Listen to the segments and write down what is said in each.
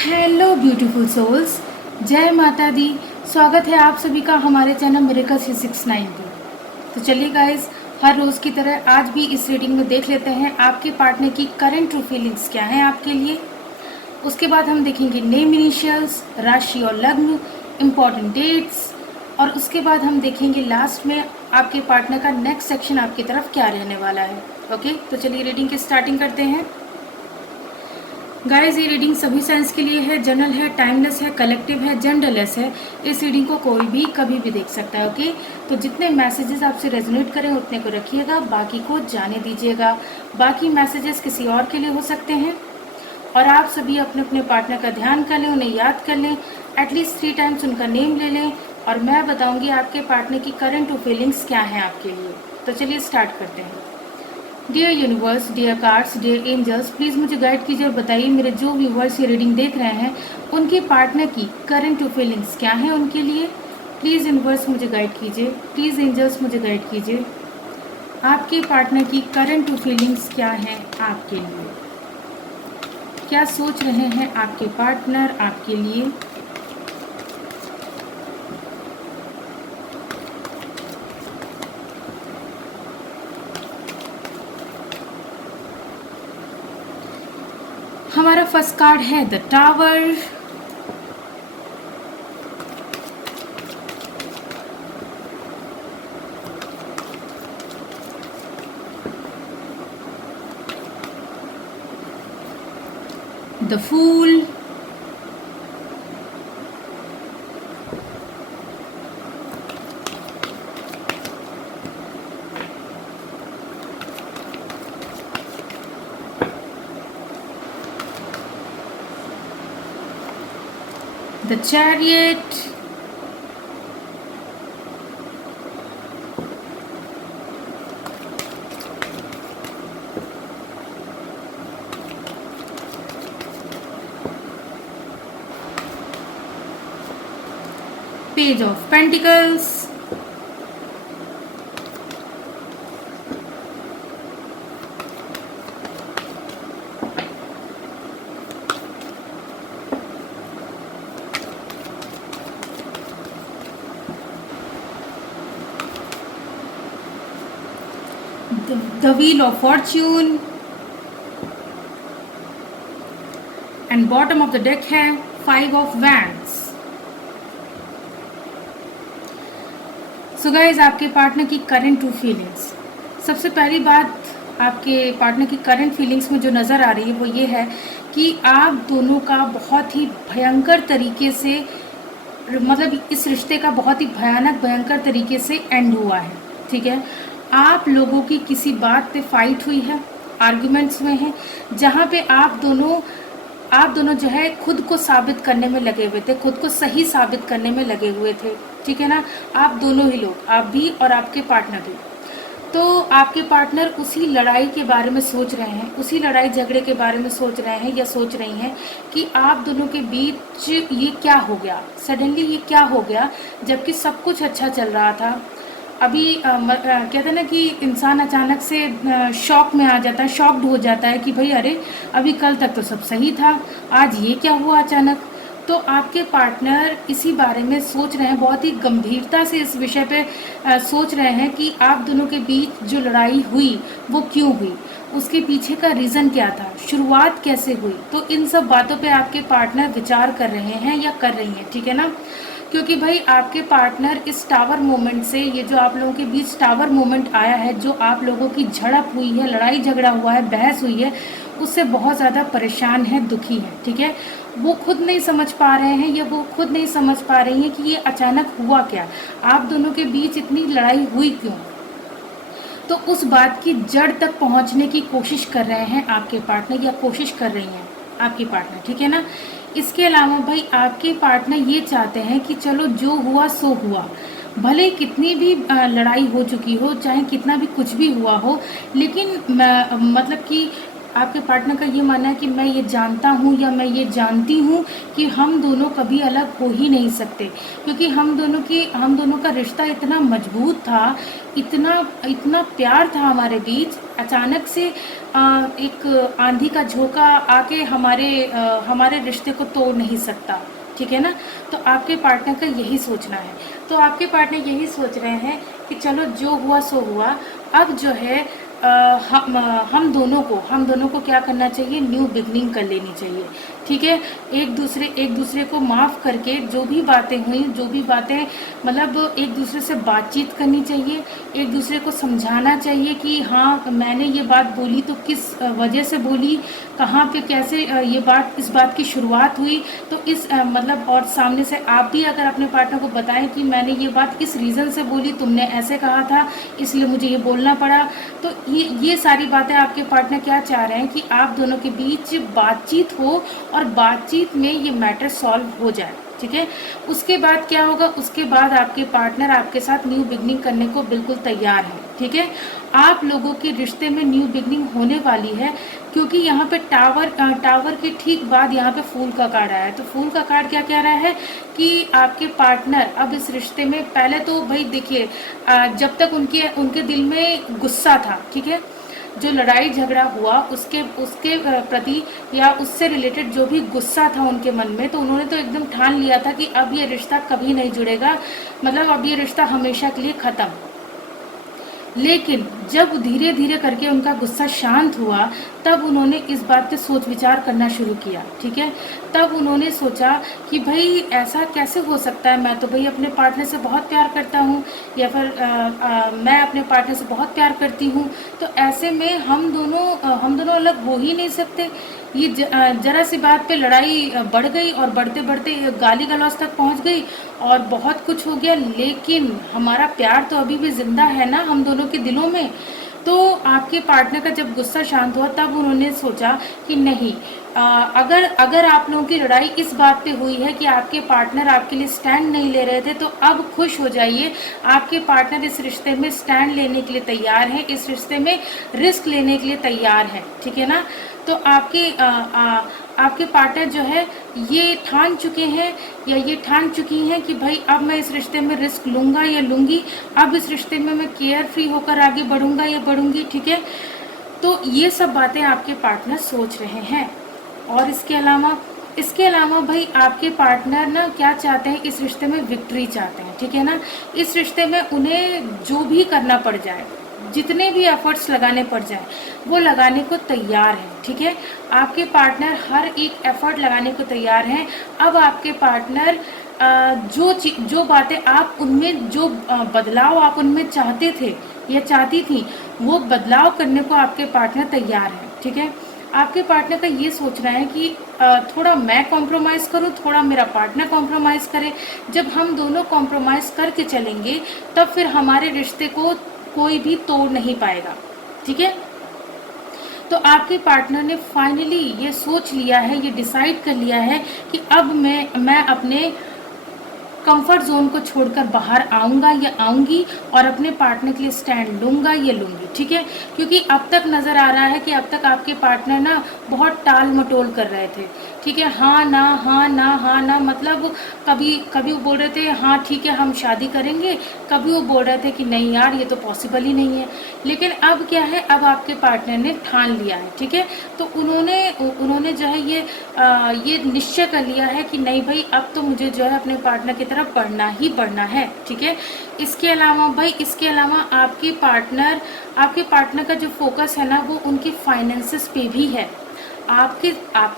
Hello beautiful souls, जय माता दी। स्वागत है आप सभी का हमारे चैनल मिरेकल 369 पे। तो चलिए गाइस, हर रोज़ की तरह आज भी इस रीडिंग में देख लेते हैं आपके पार्टनर की करंट ट्रू फीलिंग्स क्या हैं आपके लिए। उसके बाद हम देखेंगे नेम इनिशियल्स, राशि और लग्न, इम्पॉर्टेंट डेट्स, और उसके बाद हम देखेंगे लास्ट में आपके पार्टनर का नेक्स्ट सेक्शन आपकी तरफ क्या रहने वाला है। ओके, तो चलिए रीडिंग की स्टार्टिंग करते हैं। गाइस, ये रीडिंग सभी साइंस के लिए है, जनरल है, टाइमलेस है, कलेक्टिव है, जेंडरलेस है। इस रीडिंग को कोई भी कभी भी देख सकता है। ओके, तो जितने मैसेजेस आपसे रेजोनेट करें उतने को रखिएगा, बाकी को जाने दीजिएगा। बाकी मैसेजेस किसी और के लिए हो सकते हैं और आप सभी अपने अपने पार्टनर का ध्यान कर लें, उन्हें याद कर लें, एटलीस्ट 3 टाइम्स उनका नेम ले लें और मैं बताऊंगी आपके पार्टनर की करंट फीलिंग्स क्या हैं आपके लिए। तो चलिए स्टार्ट करते हैं। Dear universe, dear cards, dear angels, please मुझे गाइड कीजिए और बताइए मेरे जो व्यूवर्स ये रीडिंग देख रहे हैं उनके पार्टनर की करंट फीलिंग्स क्या हैं उनके लिए। प्लीज़ यूनिवर्स मुझे गाइड कीजिए, प्लीज़ एंजल्स मुझे गाइड कीजिए, आपके पार्टनर की करंट फीलिंग्स क्या हैं आपके लिए। क्या सोच रहे हैं आपके पार्टनर आपके लिए। हमारा फर्स्ट कार्ड है the tower, the fool, the chariot, page of pentacles, the wheel of fortune, and bottom of the deck है 5 ऑफ वैंड्स। सो गाइज, आपके पार्टनर की करंट ट्रू फीलिंग्स। सबसे पहली बात आपके पार्टनर की करंट फीलिंग्स में जो नज़र आ रही है वो ये है कि आप दोनों का बहुत ही भयंकर तरीके से, मतलब इस रिश्ते का बहुत ही भयंकर तरीके से एंड हुआ है। ठीक है, आप लोगों की किसी बात पे फाइट हुई है, आर्ग्यूमेंट्स में हैं, जहाँ पे आप दोनों जो है खुद को साबित करने में लगे हुए थे, खुद को सही साबित करने में लगे हुए थे। ठीक है ना, आप दोनों ही लोग, आप भी और आपके पार्टनर भी। तो आपके पार्टनर उसी लड़ाई के बारे में सोच रहे हैं, उसी लड़ाई झगड़े के बारे में सोच रहे हैं या सोच रही हैं कि आप दोनों के बीच ये क्या हो गया, सडनली ये क्या हो गया, जबकि सब कुछ अच्छा चल रहा था। अभी कहते हैं ना कि इंसान अचानक से शॉक में आ जाता है, शॉक्ड हो जाता है कि भाई अरे अभी कल तक तो सब सही था, आज ये क्या हुआ अचानक। तो आपके पार्टनर इसी बारे में सोच रहे हैं, बहुत ही गंभीरता से इस विषय पे सोच रहे हैं कि आप दोनों के बीच जो लड़ाई हुई वो क्यों हुई, उसके पीछे का रीज़न क्या था, शुरुआत कैसे हुई। तो इन सब बातों पे आपके पार्टनर विचार कर रहे हैं या कर रही हैं। ठीक है ना, क्योंकि भाई आपके पार्टनर इस टावर मोमेंट से, ये जो आप लोगों के बीच टावर मोमेंट आया है, जो आप लोगों की झड़प हुई है, लड़ाई झगड़ा हुआ है, बहस हुई है, उससे बहुत ज़्यादा परेशान है, दुखी है। ठीक है, वो खुद नहीं समझ पा रहे हैं या वो खुद नहीं समझ पा रही हैं कि ये अचानक हुआ क्या, आप दोनों के बीच इतनी लड़ाई हुई क्यों। तो उस बात की जड़ तक पहुंचने की कोशिश कर रहे हैं आपके पार्टनर, या कोशिश कर रही हैं आपके पार्टनर। ठीक है ना, इसके अलावा भाई आपके पार्टनर ये चाहते हैं कि चलो जो हुआ सो हुआ, भले कितनी भी लड़ाई हो चुकी हो, चाहे कितना भी कुछ भी हुआ हो, लेकिन मतलब कि आपके पार्टनर का ये मानना है कि मैं ये जानता हूँ या मैं ये जानती हूँ कि हम दोनों कभी अलग हो ही नहीं सकते, क्योंकि हम दोनों का रिश्ता इतना मजबूत था, इतना इतना प्यार था हमारे बीच। अचानक से एक आंधी का झोंका आके हमारे रिश्ते को तोड़ नहीं सकता, ठीक है ना। तो आपके पार्टनर का यही सोचना है, तो आपके पार्टनर यही सोच रहे हैं कि चलो जो हुआ सो हुआ, अब जो है हम दोनों को क्या करना चाहिए, न्यू बिगनिंग कर लेनी चाहिए, ठीक है। एक दूसरे को माफ़ करके जो भी बातें हुई, जो भी बातें मतलब एक दूसरे से बातचीत करनी चाहिए, एक दूसरे को समझाना चाहिए कि हाँ मैंने ये बात बोली तो किस वजह से बोली, कहाँ पे कैसे इस बात की शुरुआत हुई। तो मतलब और सामने से आप भी अगर अपने पार्टनर को बताएं कि मैंने ये बात इस रीज़न से बोली, तुमने ऐसे कहा था इसलिए मुझे ये बोलना पड़ा। तो ये सारी बातें आपके पार्टनर क्या चाह रहे हैं कि आप दोनों के बीच बातचीत हो और बातचीत में ये मैटर सॉल्व हो जाए, ठीक है। उसके बाद क्या होगा, उसके बाद आपके पार्टनर आपके साथ न्यू बिगनिंग करने को बिल्कुल तैयार है, ठीक है। आप लोगों के रिश्ते में न्यू बिगनिंग होने वाली है, क्योंकि यहाँ पे टावर के ठीक बाद यहाँ पे फूल का कार्ड आया है। तो फूल का कार्ड क्या कह रहा है कि आपके पार्टनर अब इस रिश्ते में, पहले तो भाई देखिए जब तक उनके दिल में गुस्सा था, ठीक है, जो लड़ाई झगड़ा हुआ उसके प्रति या उससे रिलेटेड जो भी गुस्सा था उनके मन में, तो उन्होंने तो एकदम ठान लिया था कि अब ये रिश्ता कभी नहीं जुड़ेगा, मतलब अब ये रिश्ता हमेशा के लिए ख़त्म। लेकिन जब धीरे धीरे करके उनका गुस्सा शांत हुआ, तब उन्होंने इस बात पे सोच विचार करना शुरू किया, ठीक है। तब उन्होंने सोचा कि भाई ऐसा कैसे हो सकता है, मैं तो भाई अपने पार्टनर से बहुत प्यार करता हूँ, या फिर मैं अपने पार्टनर से बहुत प्यार करती हूँ, तो ऐसे में हम दोनों अलग हो ही नहीं सकते। ये जरा सी बात पे लड़ाई बढ़ गई और बढ़ते बढ़ते गाली गलौज तक पहुंच गई और बहुत कुछ हो गया, लेकिन हमारा प्यार तो अभी भी जिंदा है ना हम दोनों के दिलों में। तो आपके पार्टनर का जब गुस्सा शांत हुआ, तब उन्होंने सोचा कि नहीं, अगर आप लोगों की लड़ाई इस बात पे हुई है कि आपके पार्टनर आपके लिए स्टैंड नहीं ले रहे थे, तो अब खुश हो जाइए, आपके पार्टनर इस रिश्ते में स्टैंड लेने के लिए तैयार है, इस रिश्ते में रिस्क लेने के लिए तैयार है, ठीक है ना। तो आपके पार्टनर जो है ये ठान चुके हैं या ये ठान चुकी हैं कि भाई अब मैं इस रिश्ते में रिस्क लूँगा या लूँगी, अब इस रिश्ते में मैं केयर फ्री होकर आगे बढ़ूँगा या बढ़ूँगी, ठीक है। तो ये सब बातें आपके पार्टनर सोच रहे हैं। और इसके अलावा भाई आपके पार्टनर ना क्या चाहते हैं, इस रिश्ते में विक्ट्री चाहते हैं, ठीक है ना। इस रिश्ते में उन्हें जो भी करना पड़ जाए, जितने भी एफर्ट्स लगाने पड़ जाए, वो लगाने को तैयार है, ठीक है। आपके पार्टनर हर एक एफर्ट लगाने को तैयार हैं। अब आपके पार्टनर जो बातें आप उनमें, जो बदलाव आप उनमें चाहते थे या चाहती थी, वो बदलाव करने को आपके पार्टनर तैयार हैं, ठीक है। आपके पार्टनर का ये सोचना है कि थोड़ा मैं कॉम्प्रोमाइज़ करूँ, थोड़ा मेरा पार्टनर कॉम्प्रोमाइज़ करे। जब हम दोनों कॉम्प्रोमाइज़ करके चलेंगे, तब फिर हमारे रिश्ते को कोई भी तोड़ नहीं पाएगा, ठीक है। तो आपके पार्टनर ने फाइनली ये सोच लिया है, ये डिसाइड कर लिया है कि अब मैं अपने कंफर्ट जोन को छोड़कर बाहर आऊँगा या आऊँगी और अपने पार्टनर के लिए स्टैंड लूँगा या लूँगी, ठीक है। क्योंकि अब तक नज़र आ रहा है कि अब तक आपके पार्टनर ना बहुत टाल मटोल कर रहे थे, ठीक है, हाँ ना हाँ ना हाँ ना, मतलब कभी वो बोल रहे थे हाँ ठीक है हम शादी करेंगे, कभी वो बोल रहे थे कि नहीं यार ये तो पॉसिबल ही नहीं है। लेकिन अब क्या है, अब आपके पार्टनर ने ठान लिया है, ठीक है। तो उन्होंने जो है ये निश्चय कर लिया है कि नहीं भाई अब तो मुझे जो है अपने पार्टनर की तरफ बढ़ना ही बढ़ना है, ठीक है। इसके अलावा आपके पार्टनर का जो फोकस है ना, वो उनके फाइनेंसेस पे भी है। आप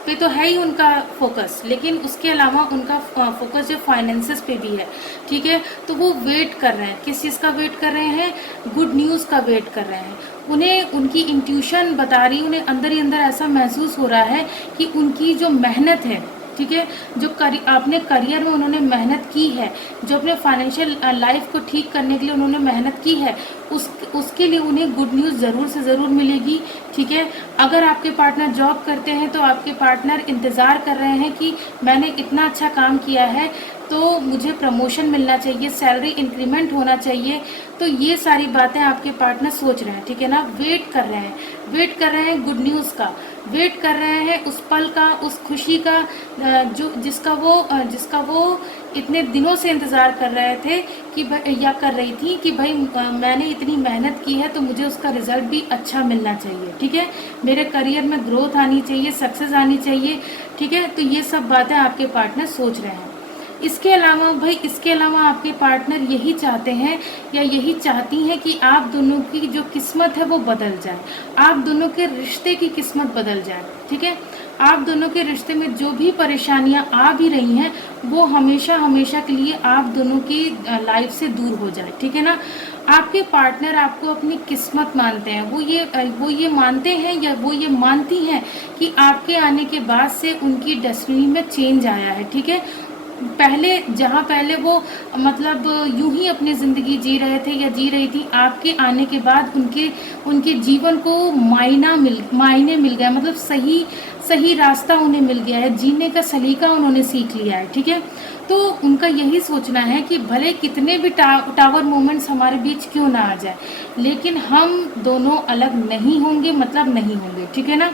पे तो है ही उनका फोकस, लेकिन उसके अलावा उनका फोकस जो फाइनेंसेस पे भी है, ठीक है। तो वो वेट कर रहे हैं, किस चीज़ का वेट कर रहे हैं, गुड न्यूज़ का वेट कर रहे हैं। उन्हें उनकी इंट्यूशन बता रही, उन्हें अंदर ही अंदर ऐसा महसूस हो रहा है कि उनकी जो मेहनत है, ठीक है, जो अपने करियर में उन्होंने मेहनत की है, जो अपने फाइनेंशियल लाइफ को ठीक करने के लिए उन्होंने मेहनत की है, उसके लिए उन्हें गुड न्यूज़ ज़रूर से ज़रूर मिलेगी, ठीक है। अगर आपके पार्टनर जॉब करते हैं तो आपके पार्टनर इंतज़ार कर रहे हैं कि मैंने इतना अच्छा काम किया है तो मुझे प्रमोशन मिलना चाहिए, सैलरी इंक्रीमेंट होना चाहिए। तो ये सारी बातें आपके पार्टनर सोच रहे हैं, ठीक है ना। वेट कर रहे हैं, वेट कर रहे हैं गुड न्यूज़ का, वेट कर रहे हैं उस पल का, उस खुशी का जो जिसका वो इतने दिनों से इंतज़ार कर रहे थे कि भाई, या कर रही थी कि भाई मैंने इतनी मेहनत की है तो मुझे उसका रिज़ल्ट भी अच्छा मिलना चाहिए, ठीक है। मेरे करियर में ग्रोथ आनी चाहिए, सक्सेस आनी चाहिए, ठीक है। तो ये सब बातें आपके पार्टनर सोच रहे हैं। इसके अलावा भाई, इसके अलावा आपके पार्टनर यही चाहते हैं या यही चाहती हैं कि आप दोनों की जो किस्मत है वो बदल जाए, आप दोनों के रिश्ते की किस्मत बदल जाए, ठीक है। आप दोनों के रिश्ते में जो भी परेशानियां आ भी रही हैं वो हमेशा हमेशा के लिए आप दोनों की लाइफ से दूर हो जाए, ठीक है ना। आपके पार्टनर आपको अपनी किस्मत मानते हैं, वो ये मानते हैं या वो ये मानती हैं कि आपके आने के बाद से उनकी डेस्टिनी में चेंज आया है, ठीक है। पहले वो मतलब यूं ही अपनी ज़िंदगी जी रहे थे या जी रही थी, आपके आने के बाद उनके जीवन को मायने मिल गया, मतलब सही रास्ता उन्हें मिल गया है, जीने का सलीका उन्होंने सीख लिया है, ठीक है। तो उनका यही सोचना है कि भले कितने भी टावर मोमेंट्स हमारे बीच क्यों ना आ जाए, लेकिन हम दोनों अलग नहीं होंगे, मतलब नहीं होंगे, ठीक है ना।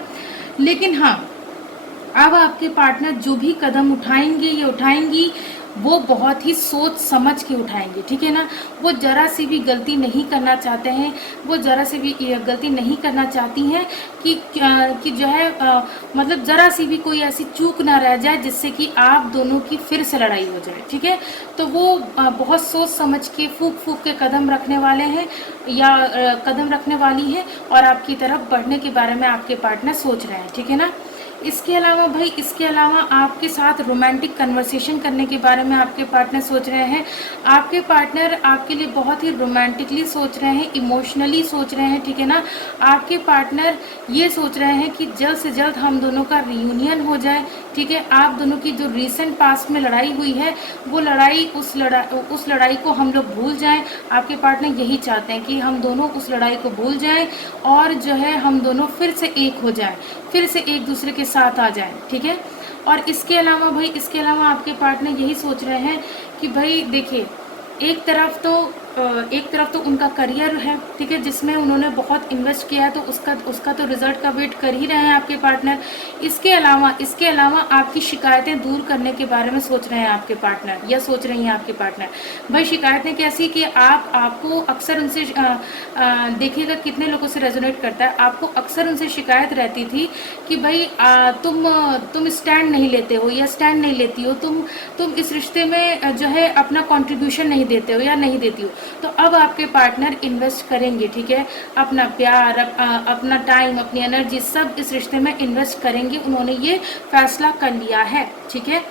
लेकिन हाँ, अब आपके पार्टनर जो भी कदम उठाएंगे या उठाएंगी वो बहुत ही सोच समझ के उठाएंगे, ठीक है ना। वो ज़रा सी भी गलती नहीं करना चाहते हैं, वो ज़रा सी भी गलती नहीं करना चाहती हैं कि जो है मतलब ज़रा सी भी कोई ऐसी चूक ना रह जाए जिससे कि आप दोनों की फिर से लड़ाई हो जाए, ठीक है। तो वो बहुत सोच समझ के फूक के कदम रखने वाले हैं या कदम रखने वाली हैं और आपकी तरफ बढ़ने के बारे में आपके पार्टनर सोच रहे हैं, ठीक है ना। इसके अलावा भाई, इसके अलावा आपके साथ रोमांटिक कन्वर्सेशन करने के बारे में आपके पार्टनर सोच रहे हैं। आपके पार्टनर आपके लिए बहुत ही रोमांटिकली सोच रहे हैं, इमोशनली सोच रहे हैं, ठीक है ना। आपके पार्टनर ये सोच रहे हैं कि जल्द से जल्द हम दोनों का रियूनियन हो जाए, ठीक है। आप दोनों की जो रीसेंट पास्ट में लड़ाई हुई है वो उस लड़ाई को हम लोग भूल जाएं। आपके पार्टनर यही चाहते हैं कि हम दोनों उस लड़ाई को भूल जाएं और जो है हम दोनों फिर से एक हो जाएं, फिर से एक दूसरे के साथ आ जाएं, ठीक है। और इसके अलावा भाई, इसके अलावा आपके पार्टनर यही सोच रहे हैं कि भाई देखिए, एक तरफ तो उनका करियर है, ठीक है, जिसमें उन्होंने बहुत इन्वेस्ट किया है, तो उसका तो रिजल्ट का वेट कर ही रहे हैं आपके पार्टनर। इसके अलावा आपकी शिकायतें दूर करने के बारे में सोच रहे हैं आपके पार्टनर, या सोच रही हैं आपके पार्टनर। भाई शिकायतें कैसी कि आपको अक्सर उनसे देखिएगा कितने लोगों से रेजोनेट करता है, आपको अक्सर उनसे शिकायत रहती थी कि भाई तुम स्टैंड नहीं लेते हो या स्टैंड नहीं लेती हो, तुम इस रिश्ते में जो है अपना कंट्रीब्यूशन नहीं देते हो या नहीं देती हो। तो अब आपके पार्टनर इन्वेस्ट करेंगे, ठीक है, अपना प्यार, अपना टाइम, अपनी एनर्जी सब इस रिश्ते में इन्वेस्ट करेंगे। उन्होंने ये फैसला कर लिया है, ठीक है।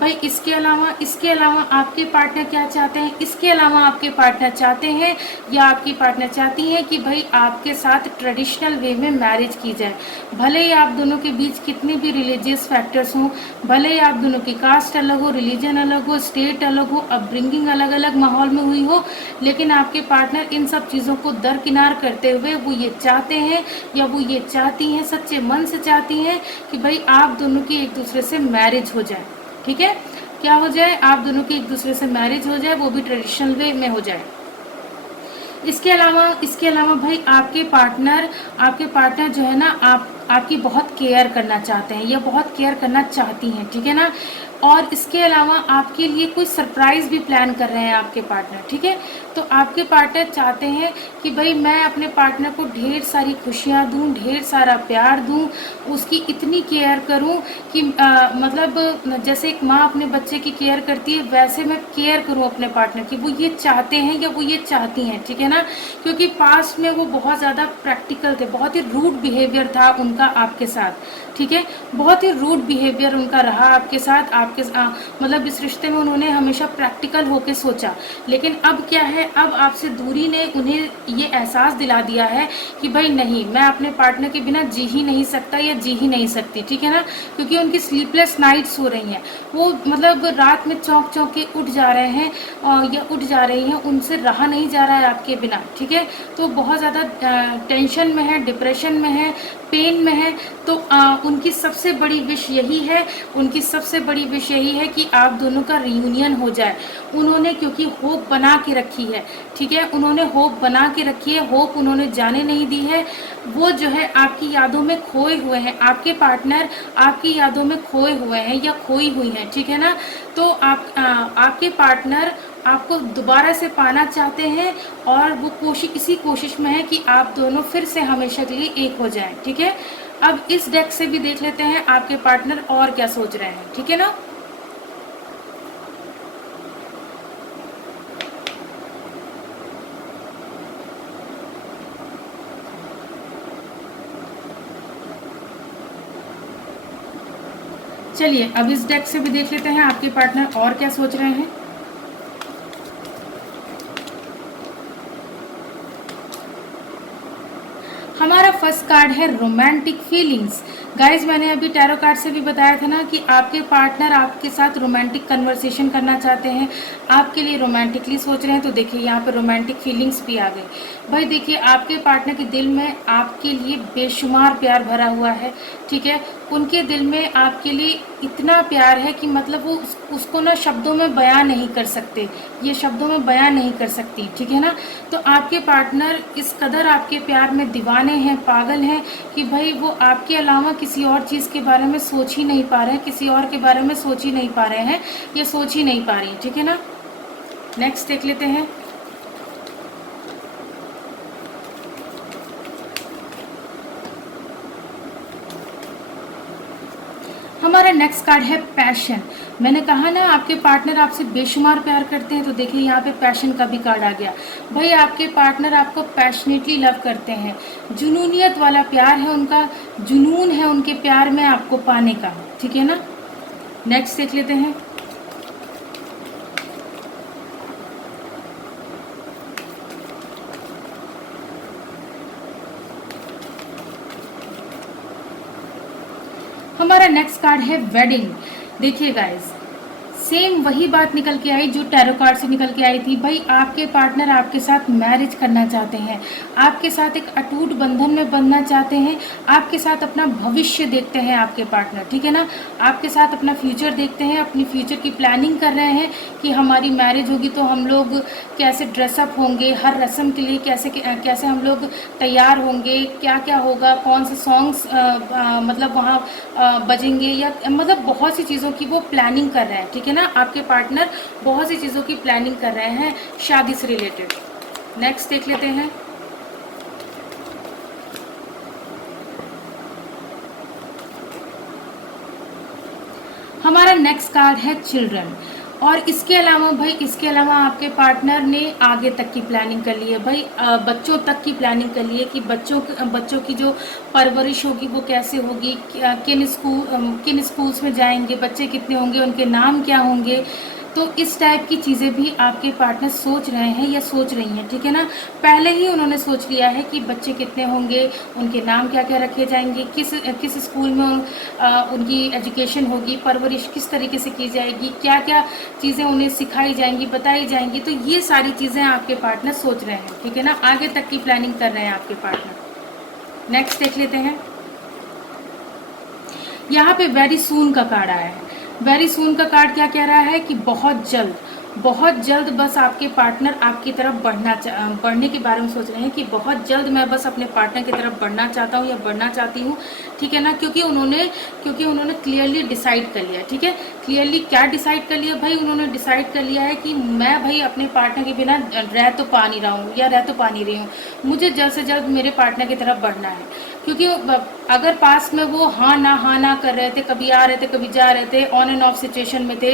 भाई इसके अलावा आपके पार्टनर क्या चाहते हैं? इसके अलावा आपके पार्टनर चाहते हैं या आपकी पार्टनर चाहती हैं कि भाई आपके साथ ट्रेडिशनल वे में मैरिज की जाए। भले ही आप दोनों के बीच कितने भी रिलीजियस फैक्टर्स हों, भले ही आप दोनों की कास्ट अलग हो, रिलीजन अलग हो, स्टेट अलग हो, अपब्रिंगिंग अलग अलग माहौल में हुई हो, लेकिन आपके पार्टनर इन सब चीज़ों को दरकिनार करते हुए वो ये चाहते हैं या वो ये चाहती हैं, सच्चे मन से चाहती हैं कि भाई आप दोनों की एक दूसरे से मैरिज हो जाए, ठीक है। क्या हो जाए? आप दोनों की एक दूसरे से मैरिज हो जाए, वो भी ट्रेडिशनल वे में हो जाए। इसके अलावा भाई आपके पार्टनर जो है ना आपकी बहुत केयर करना चाहते हैं या बहुत केयर करना चाहती हैं, ठीक है ना। और इसके अलावा आपके लिए कोई सरप्राइज़ भी प्लान कर रहे हैं आपके पार्टनर, ठीक है। तो आपके पार्टनर चाहते हैं कि भाई मैं अपने पार्टनर को ढेर सारी खुशियाँ दूं, ढेर सारा प्यार दूं, उसकी इतनी केयर करूं कि मतलब जैसे एक माँ अपने बच्चे की केयर करती है वैसे मैं केयर करूं अपने पार्टनर की। वो ये चाहते हैं या वो ये चाहती हैं, ठीक है ना। क्योंकि पास्ट में वो बहुत ज़्यादा प्रैक्टिकल थे, बहुत ही रूड बिहेवियर था उनका आपके साथ, ठीक है। बहुत ही रूड बिहेवियर उनका रहा आपके साथ, मतलब इस रिश्ते में उन्होंने हमेशा प्रैक्टिकल होके सोचा। लेकिन अब क्या है, अब आपसे दूरी ने उन्हें ये एहसास दिला दिया है कि भाई नहीं, मैं अपने पार्टनर के बिना जी ही नहीं सकता या जी ही नहीं सकती, ठीक है ना। क्योंकि उनकी स्लीपलेस नाइट्स हो रही हैं, वो मतलब रात में चौंक चौंक के उठ जा रहे हैं या उठ जा रही हैं, उनसे रहा नहीं जा रहा है आपके बिना, ठीक है। तो बहुत ज़्यादा टेंशन में है, डिप्रेशन में है, पेन में है, तो उनकी सबसे बड़ी विश यही है, उनकी सबसे बड़ी विश यही है कि आप दोनों का रियूनियन हो जाए। उन्होंने क्योंकि होप बना के रखी है, ठीक है, उन्होंने होप बना के रखी है, होप उन्होंने जाने नहीं दी है। वो जो है आपकी यादों में खोए हुए हैं, आपके पार्टनर आपकी यादों में खोए हुए हैं या खोई हुई हैं, ठीक है ना। तो आपके पार्टनर आपको दोबारा से पाना चाहते हैं और वो इसी कोशिश में है कि आप दोनों फिर से हमेशा के लिए एक हो जाएं, ठीक है। अब इस डेक से भी देख लेते हैं आपके पार्टनर और क्या सोच रहे हैं, ठीक है ना। चलिए अब इस डेक से भी देख लेते हैं आपके पार्टनर और क्या सोच रहे हैं। हमारा फर्स्ट कार्ड है रोमांटिक फीलिंग्स। गाइज मैंने अभी टैरो कार्ड से भी बताया था ना कि आपके पार्टनर आपके साथ रोमांटिक कन्वर्सेशन करना चाहते हैं, आपके लिए रोमांटिकली सोच रहे हैं। तो देखिए यहाँ पर रोमांटिक फीलिंग्स भी आ गई। भाई देखिए आपके पार्टनर के दिल में आपके लिए बेशुमार प्यार भरा हुआ है, ठीक है। उनके दिल में आपके लिए इतना प्यार है कि मतलब वो उसको ना शब्दों में बयां नहीं कर सकते, ये शब्दों में बयां नहीं कर सकती, ठीक है ना। तो आपके पार्टनर इस कदर आपके प्यार में दीवाने हैं, पागल हैं कि भाई वो आपके अलावा किसी और चीज़ के बारे में सोच ही नहीं पा रहे हैं, किसी और के बारे में सोच ही नहीं पा रहे हैं, ये सोच ही नहीं पा रही, ठीक है ना। नेक्स्ट देख लेते हैं। हमारा नेक्स्ट कार्ड है पैशन। मैंने कहा ना आपके पार्टनर आपसे बेशुमार प्यार करते हैं, तो देखिए यहाँ पे पैशन का भी कार्ड आ गया। भाई आपके पार्टनर आपको पैशनेटली लव करते हैं, जुनूनियत वाला प्यार है उनका, जुनून है उनके प्यार में आपको पाने का, ठीक है ना। नेक्स्ट देख लेते हैं। हमारा नेक्स्ट कार्ड है वेडिंग। देखिए गाइस सेम वही बात निकल के आई जो टैरो कार्ड से निकल के आई थी। भाई आपके पार्टनर आपके साथ मैरिज करना चाहते हैं, आपके साथ एक अटूट बंधन में बंधना चाहते हैं, आपके साथ अपना भविष्य देखते हैं आपके पार्टनर, ठीक है ना। आपके साथ अपना फ्यूचर देखते हैं, अपनी फ्यूचर की प्लानिंग कर रहे हैं कि हमारी मैरिज होगी तो हम लोग कैसे ड्रेसअप होंगे, हर रस्म के लिए कैसे कैसे हम लोग तैयार होंगे, क्या क्या होगा, कौन से सॉन्ग्स मतलब वहाँ बजेंगे, या मतलब बहुत सी चीज़ों की वो प्लानिंग कर रहे हैं, ठीक है ना। आपके पार्टनर बहुत सी चीज़ों की प्लानिंग कर रहे हैं शादी से रिलेटेड। नेक्स्ट देख लेते हैं। हमारा नेक्स्ट कार्ड है चिल्ड्रन। और इसके अलावा भाई इसके अलावा आपके पार्टनर ने आगे तक की प्लानिंग कर ली है। भाई बच्चों तक की प्लानिंग कर ली है कि बच्चों की जो परवरिश होगी वो कैसे होगी, किन स्कूल्स में जाएंगे, बच्चे कितने होंगे, उनके नाम क्या होंगे। तो इस टाइप की चीज़ें भी आपके पार्टनर सोच रहे हैं या सोच रही हैं, ठीक है ना। पहले ही उन्होंने सोच लिया है कि बच्चे कितने होंगे, उनके नाम क्या क्या रखे जाएंगे, किस स्कूल में उनकी एजुकेशन होगी, परवरिश किस तरीके से की जाएगी, क्या क्या चीज़ें उन्हें सिखाई जाएंगी, बताई जाएंगी। तो ये सारी चीज़ें आपके पार्टनर सोच रहे हैं, ठीक है ना। आगे तक की प्लानिंग कर रहे हैं आपके पार्टनर। नेक्स्ट देख लेते हैं। यहाँ पे वेरी सून का कार्ड आया है। वेरी सून का कार्ड क्या कह रहा है कि बहुत जल्द बस आपके पार्टनर आपकी तरफ बढ़ने के बारे में सोच रहे हैं कि बहुत जल्द मैं बस अपने पार्टनर की तरफ बढ़ना चाहता हूँ या बढ़ना चाहती हूँ, ठीक है ना। क्योंकि उन्होंने क्लियरली डिसाइड कर लिया, ठीक है। क्लियरली क्या डिसाइड कर लिया भाई, उन्होंने डिसाइड कर लिया है कि मैं भाई अपने पार्टनर के बिना रह तो पा नहीं रहा हूँ या रह तो पा नहीं रही हूँ, मुझे जल्द से जल्द मेरे पार्टनर की तरफ बढ़ना है। क्योंकि अगर पास में वो हाँ ना कर रहे थे, कभी आ रहे थे कभी जा रहे थे, ऑन एंड ऑफ सिचुएशन में थे,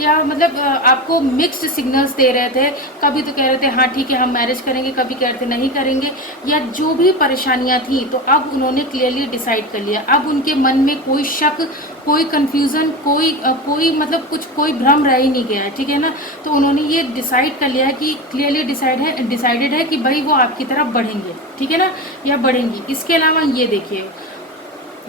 या मतलब आपको मिक्स्ड सिग्नल्स दे रहे थे, कभी तो कह रहे थे हाँ ठीक है हम मैरिज करेंगे, कभी कह रहे थे नहीं करेंगे, या जो भी परेशानियां थी, तो अब उन्होंने क्लियरली डिसाइड कर लिया। अब उनके मन में कोई शक, कोई कन्फ्यूज़न, कोई मतलब कोई भ्रम रह ही नहीं गया है, ठीक है ना। तो उन्होंने ये डिसाइड कर लिया है कि क्लियरली डिसाइडेड है कि भाई वो आपकी तरफ बढ़ेंगे, ठीक है ना, या बढ़ेंगी। इसके अलावा ये देखिए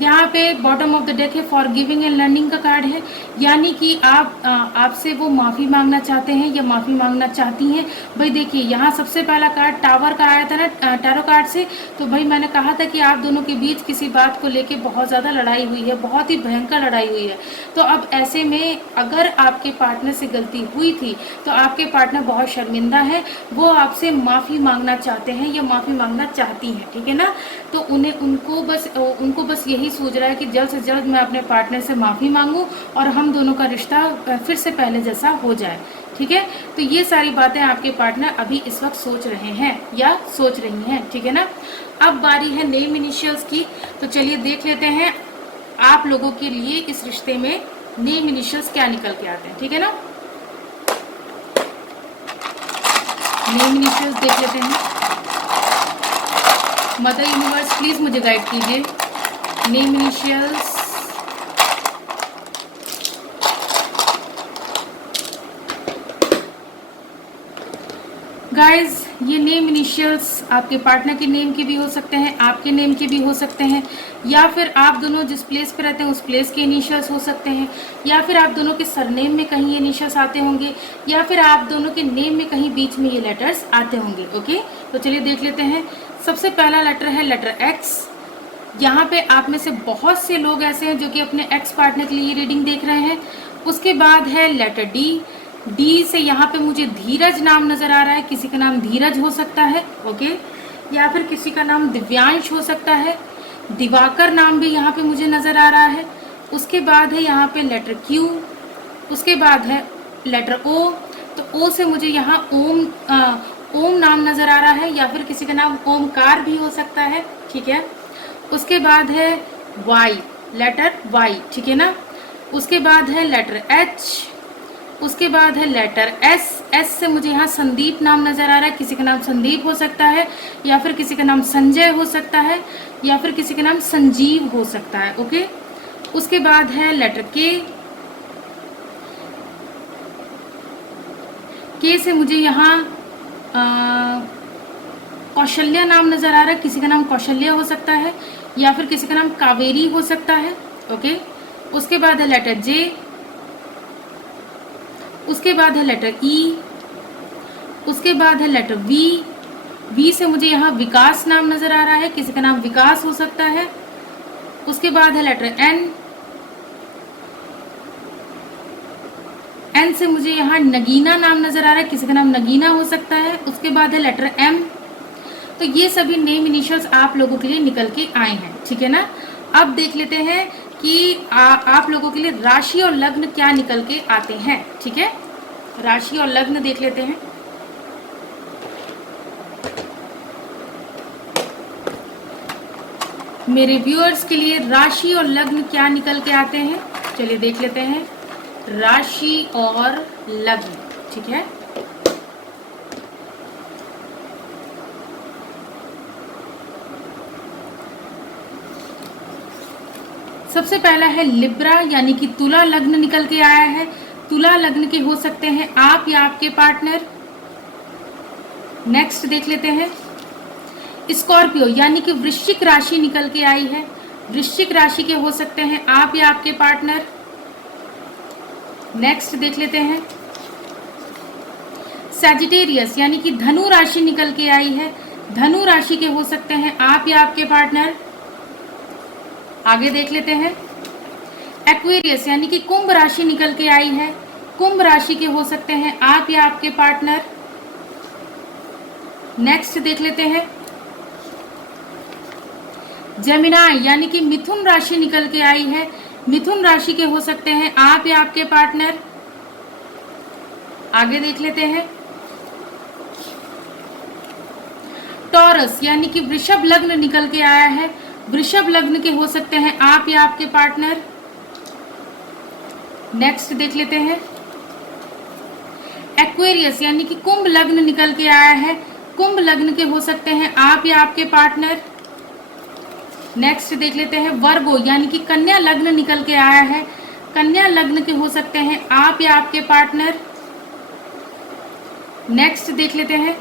यहाँ पे बॉटम ऑफ द डेक है फॉर गिविंग एंड लर्निंग का कार्ड है, यानी कि आपसे वो माफ़ी मांगना चाहते हैं या माफ़ी मांगना चाहती हैं। भाई देखिए यहाँ सबसे पहला कार्ड टावर का आया था ना टैरो कार्ड से, तो भाई मैंने कहा था कि आप दोनों के बीच किसी बात को लेके बहुत ज़्यादा लड़ाई हुई है, बहुत ही भयंकर लड़ाई हुई है। तो अब ऐसे में अगर आपके पार्टनर से गलती हुई थी तो आपके पार्टनर बहुत शर्मिंदा है, वो आपसे माफ़ी मांगना चाहते हैं या माफ़ी मांगना चाहती हैं, ठीक है ना। तो उनको बस यही सोच रहा है कि जल्द से जल्द मैं अपने पार्टनर से माफ़ी मांगूं और हम दोनों का रिश्ता फिर से पहले जैसा हो जाए, ठीक है। तो ये सारी बातें आपके पार्टनर अभी इस वक्त सोच रहे हैं या सोच रही हैं, ठीक है ना। अब बारी है नेम इनिशियल्स की, तो चलिए देख लेते हैं आप लोगों के लिए इस रिश्ते में नेम इनिशियल्स क्या निकल के आते हैं, ठीक है ना। नेम इनिशियल्स देख लेते हैं। मदर यूनिवर्स प्लीज मुझे गाइड कीजिए। नेम इनिशियल्स, गाइज ये नेम इनिशियल्स आपके पार्टनर के नेम के भी हो सकते हैं, आपके नेम के भी हो सकते हैं, या फिर आप दोनों जिस प्लेस पे रहते हैं उस प्लेस के इनिशियल्स हो सकते हैं, या फिर आप दोनों के सरनेम में कहीं ये इनिशियल्स आते होंगे, या फिर आप दोनों के नेम में कहीं बीच में ये लेटर्स आते होंगे। ओके, तो चलिए देख लेते हैं। सबसे पहला लेटर है लेटर एक्स। यहाँ पे आप में से बहुत से लोग ऐसे हैं जो कि अपने एक्स पार्टनर के लिए रीडिंग देख रहे हैं। उसके बाद है लेटर डी। डी से यहाँ पे मुझे धीरज नाम नज़र आ रहा है, किसी का नाम धीरज हो सकता है, ओके, या फिर किसी का नाम दिव्यांश हो सकता है। दिवाकर नाम भी यहाँ पे मुझे नज़र आ रहा है। उसके बाद है यहाँ पे लेटर क्यू। उसके बाद है लेटर ओ। तो ओ से मुझे यहाँ ओम नाम नज़र आ रहा है, या फिर किसी का नाम ओमकार भी हो सकता है, ठीक है। उसके बाद है वाई, लेटर वाई, ठीक है ना। उसके बाद है लेटर एच। उसके बाद है लेटर एस। एस से मुझे यहाँ संदीप नाम नज़र आ रहा है, किसी का नाम संदीप हो सकता है, या फिर किसी का नाम संजय हो सकता है, या फिर किसी का नाम संजीव हो सकता है, ओके। उसके बाद है लेटर के। के से मुझे यहाँ कौशल्या नाम नज़र आ रहा है, किसी का नाम कौशल्या हो सकता है, या फिर किसी का नाम कावेरी हो सकता है, ओके। उसके बाद है लेटर जे। उसके बाद है लेटर ई। उसके बाद है लेटर वी। वी से मुझे यहाँ विकास नाम नज़र आ रहा है, किसी का नाम विकास हो सकता है। उसके बाद है लेटर एन। एन से मुझे यहाँ नगीना नाम नज़र आ रहा है, किसी का नाम नगीना हो सकता है। उसके बाद है लेटर एम। तो ये सभी नेम इनिशियल्स आप लोगों के लिए निकल के आए हैं, ठीक है ना। अब देख लेते हैं कि आप लोगों के लिए राशि और लग्न क्या निकल के आते हैं, ठीक है। राशि और लग्न देख लेते हैं। मेरे व्यूअर्स के लिए राशि और लग्न क्या निकल के आते हैं, चलिए देख लेते हैं। राशि और लग्न, ठीक है। सबसे पहला है लिब्रा, यानी कि तुला लग्न निकल के आया है। तुला लग्न के हो सकते हैं आप या आपके पार्टनर। नेक्स्ट देख लेते हैं स्कॉर्पियो, यानी कि वृश्चिक राशि निकल के आई है। वृश्चिक राशि के हो सकते हैं आप या आपके पार्टनर। नेक्स्ट देख लेते हैं सैजिटेरियस, यानी कि धनु राशि निकल के आई है। धनु राशि के हो सकते हैं आप या आपके पार्टनर। आगे देख लेते हैं एक्वेरियस, यानी कि कुंभ राशि निकल के आई है। कुंभ राशि के हो सकते हैं आप या आपके पार्टनर। नेक्स्ट देख लेते हैं जेमिनाई, यानी कि मिथुन राशि निकल के आई है। मिथुन राशि के हो सकते हैं आप या आपके पार्टनर। आगे देख लेते हैं टॉरस, यानी कि वृषभ लग्न निकल के आया है। वृषभ लग्न के हो सकते हैं आप या आपके पार्टनर। नेक्स्ट देख लेते हैं एक्वेरियस, यानी कि कुंभ लग्न निकल के आया है। कुंभ लग्न के हो सकते हैं आप या आपके पार्टनर। नेक्स्ट देख लेते हैं वर्गो, यानी कि कन्या लग्न निकल के आया है। कन्या लग्न के हो सकते हैं आप या आपके पार्टनर। नेक्स्ट देख लेते हैं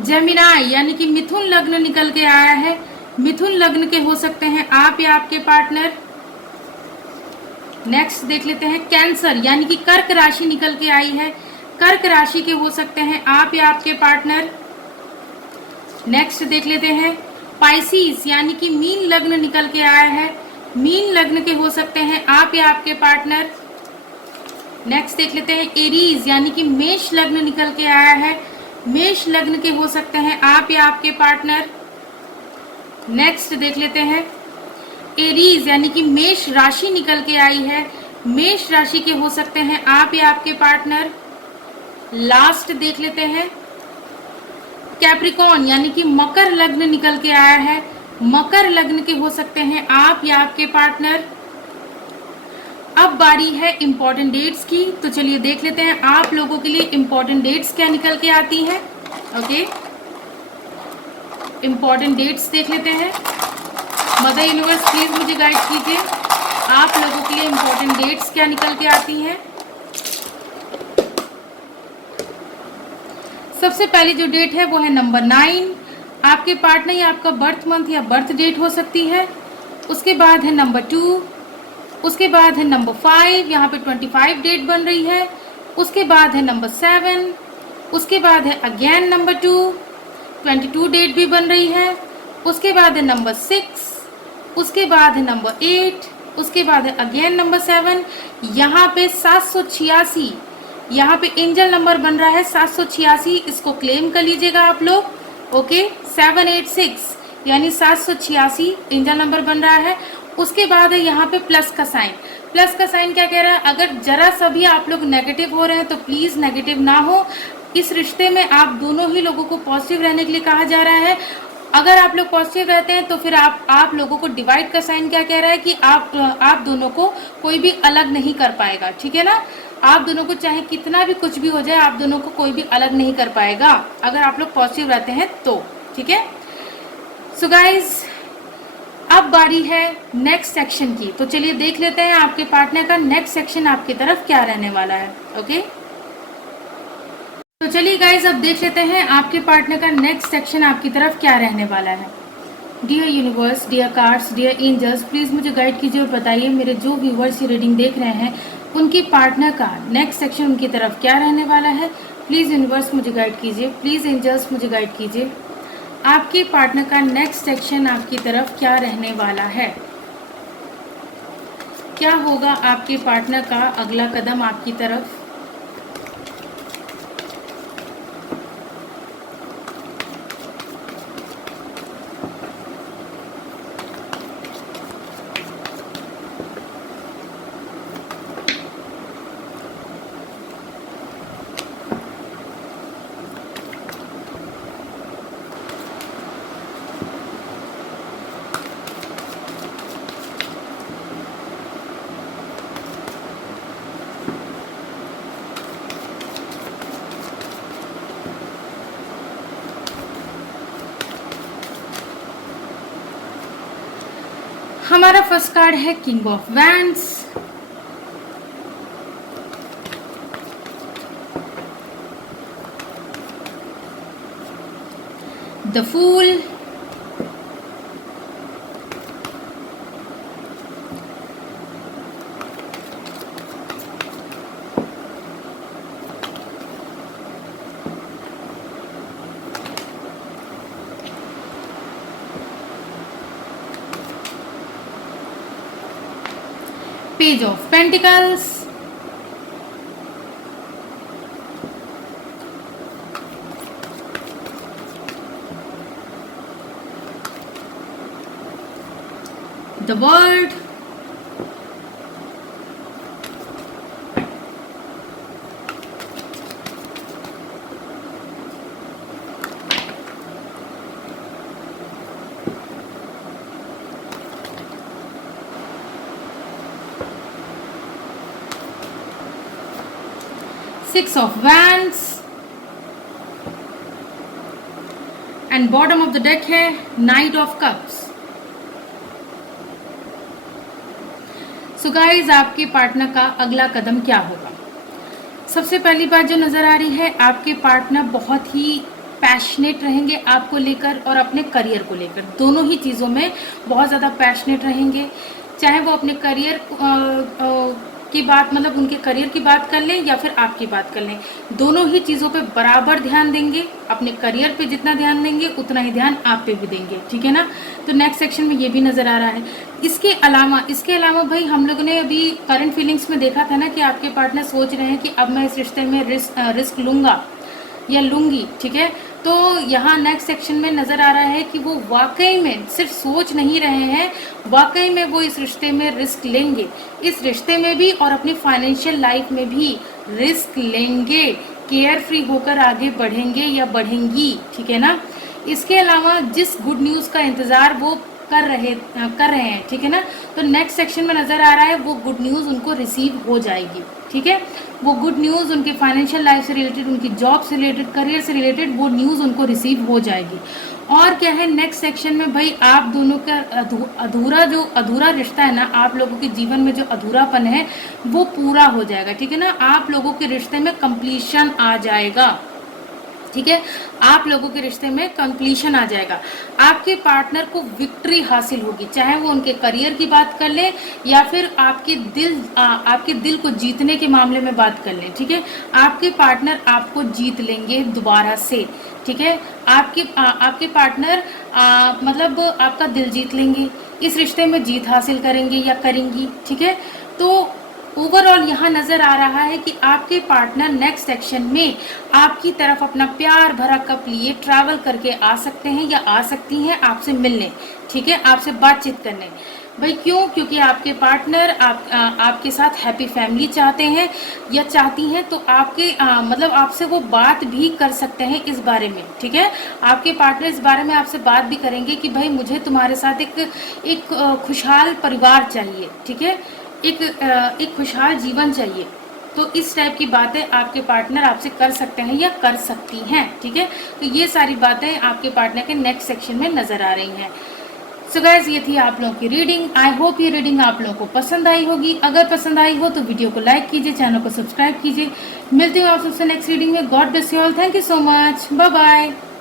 जेमिनाई, यानी कि मिथुन लग्न निकल के आया है। मिथुन लग्न के हो सकते हैं आप या आपके पार्टनर। नेक्स्ट देख लेते हैं कैंसर यानी कि कर्क राशि निकल के आई है, कर्क राशि के हो सकते हैं आप या आपके पार्टनर। नेक्स्ट देख लेते हैं पाइसिस यानी कि मीन लग्न निकल के आया है, मीन लग्न के हो सकते हैं आप या आपके पार्टनर। नेक्स्ट देख लेते हैं एरीज यानी कि मेष लग्न निकल के आया है, मेष लग्न के हो सकते हैं आप या आपके पार्टनर। नेक्स्ट देख लेते हैं एरीज यानी कि मेष राशि निकल के आई है, मेष राशि के हो सकते हैं आप या आपके पार्टनर। लास्ट देख लेते हैं कैप्रिकॉर्न यानी कि मकर लग्न निकल के आया है, मकर लग्न के हो सकते हैं आप या आपके पार्टनर। अब बारी है इंपॉर्टेंट डेट्स की, तो चलिए देख लेते हैं आप लोगों के लिए इंपॉर्टेंट डेट्स क्या निकल के आती हैं। ओके, इंपॉर्टेंट डेट्स देख लेते हैं। मदर यूनिवर्स प्लीज मुझे गाइड कीजिए आप लोगों के लिए इंपॉर्टेंट डेट्स क्या निकल के आती हैं। सबसे पहली जो डेट है वो है नंबर 9, आपके पार्टनर या आपका बर्थ मंथ या बर्थ डेट हो सकती है। उसके बाद है नंबर 2, उसके बाद है नंबर 5, यहाँ पे 25 डेट बन रही है। उसके बाद है नंबर 7, उसके बाद है अगेन नंबर 2, 22 डेट भी बन रही है। उसके बाद है नंबर 6, उसके बाद है नंबर 8, उसके बाद है अगेन नंबर 7। यहाँ पे 786, यहाँ पे एंजल नंबर बन रहा है 786, इसको क्लेम कर लीजिएगा आप लोग। ओके, 786 यानी 786 एंजल नंबर बन रहा है। उसके बाद है यहाँ पे प्लस का साइन, प्लस का साइन क्या कह रहा है, अगर जरा सा भी आप लोग नेगेटिव हो रहे हैं तो प्लीज नेगेटिव ना हो। इस रिश्ते में आप दोनों ही लोगों को पॉजिटिव रहने के लिए कहा जा रहा है। अगर आप लोग पॉजिटिव रहते हैं तो फिर आप लोगों को डिवाइड का साइन क्या कह रहा है कि आप दोनों को कोई भी अलग नहीं कर पाएगा, ठीक है ना। आप दोनों को चाहे कितना भी कुछ भी हो जाए, आप दोनों को कोई भी अलग नहीं कर पाएगा अगर आप लोग पॉजिटिव रहते हैं तो, ठीक है। सो गाइज, अब बारी है नेक्स्ट सेक्शन की, तो चलिए देख लेते हैं आपके पार्टनर का नेक्स्ट सेक्शन आपकी तरफ क्या रहने वाला है। ओके, तो चलिए गाइज अब देख लेते हैं आपके पार्टनर का नेक्स्ट सेक्शन आपकी तरफ क्या रहने वाला है। Dear universe, dear cards, dear angels, please मुझे गाइड कीजिए और बताइए मेरे जो व्यूवर्स ये रीडिंग देख रहे हैं उनकी पार्टनर का नेक्स्ट सेक्शन उनकी तरफ क्या रहने वाला है। प्लीज़ यूनिवर्स मुझे गाइड कीजिए, प्लीज़ एंजल्स मुझे गाइड कीजिए आपके पार्टनर का नेक्स्ट सेक्शन आपकी तरफ क्या रहने वाला है। क्या होगा आपके पार्टनर का अगला कदम आपकी तरफ। हमारा फर्स्ट कार्ड है king of wands, the fool, Page of Pentacles, the World, Six of Wands, and bottom of the deck है Knight of Cups। So guys, आपके पार्टनर का अगला कदम क्या होगा। सबसे पहली बात जो नज़र आ रही है, आपके पार्टनर बहुत ही पैशनेट रहेंगे आपको लेकर और अपने करियर को लेकर, दोनों ही चीज़ों में बहुत ज़्यादा पैशनेट रहेंगे। चाहे वो अपने करियर की बात, मतलब उनके करियर की बात कर लें या फिर आपकी बात कर लें, दोनों ही चीज़ों पे बराबर ध्यान देंगे। अपने करियर पे जितना ध्यान देंगे उतना ही ध्यान आप पे भी देंगे, ठीक है ना। तो नेक्स्ट सेक्शन में ये भी नज़र आ रहा है। इसके अलावा भाई हम लोगों ने अभी करंट फीलिंग्स में देखा था ना कि आपके पार्टनर सोच रहे हैं कि अब मैं इस रिश्ते में रिस्क लूँगा या लूँगी, ठीक है। तो यहाँ नेक्स्ट सेक्शन में नज़र आ रहा है कि वो वाकई में सिर्फ सोच नहीं रहे हैं, वाकई में वो इस रिश्ते में रिस्क लेंगे, इस रिश्ते में भी और अपनी फाइनेंशियल लाइफ में भी रिस्क लेंगे, केयर फ्री होकर आगे बढ़ेंगे या बढ़ेंगी, ठीक है ना। इसके अलावा जिस गुड न्यूज़ का इंतज़ार वो कर रहे हैं, ठीक है ना, तो नेक्स्ट सेक्शन में नज़र आ रहा है वो गुड न्यूज़ उनको रिसीव हो जाएगी, ठीक है। वो गुड न्यूज़ उनकी फाइनेंशियल लाइफ से रिलेटेड, उनकी जॉब से रिलेटेड, करियर से रिलेटेड वो न्यूज़ उनको रिसीव हो जाएगी। और क्या है नेक्स्ट सेक्शन में भाई, आप दोनों का अधूरा रिश्ता है ना, आप लोगों के जीवन में जो अधूरापन है वो पूरा हो जाएगा, ठीक है ना। आप लोगों के रिश्ते में कंप्लीशन आ जाएगा, ठीक है। आप लोगों के रिश्ते में कंप्लीशन आ जाएगा। आपके पार्टनर को विक्ट्री हासिल होगी, चाहे वो उनके करियर की बात कर लें या फिर आपके दिल को जीतने के मामले में बात कर लें, ठीक है। आपके पार्टनर आपको जीत लेंगे दोबारा से, ठीक है। आपके पार्टनर मतलब आपका दिल जीत लेंगे, इस रिश्ते में जीत हासिल करेंगे या करेंगी, ठीक है। तो ओवरऑल यहाँ नज़र आ रहा है कि आपके पार्टनर नेक्स्ट सेक्शन में आपकी तरफ अपना प्यार भरा कप लिए ट्रैवल करके आ सकते हैं या आ सकती हैं आपसे मिलने, ठीक है, आपसे बातचीत करने। भाई क्यों? क्योंकि आपके पार्टनर आपके साथ हैप्पी फैमिली चाहते हैं या चाहती हैं, तो मतलब आपसे वो बात भी कर सकते हैं इस बारे में, ठीक है। आपके पार्टनर इस बारे में आपसे बात भी करेंगे कि भाई मुझे तुम्हारे साथ एक खुशहाल परिवार चाहिए, ठीक है, एक खुशहाल जीवन चाहिए। तो इस टाइप की बातें आपके पार्टनर आपसे कर सकते हैं या कर सकती हैं, ठीक है। तो ये सारी बातें आपके पार्टनर के नेक्स्ट सेक्शन में नज़र आ रही हैं। सो गाइस, ये थी आप लोगों की रीडिंग। आई होप ये रीडिंग आप लोगों को पसंद आई होगी। अगर पसंद आई हो तो वीडियो को लाइक कीजिए, चैनल को सब्सक्राइब कीजिए। मिलती हूँ आप सबसे नेक्स्ट रीडिंग में। God bless you all. Thank you so much. Bye bye.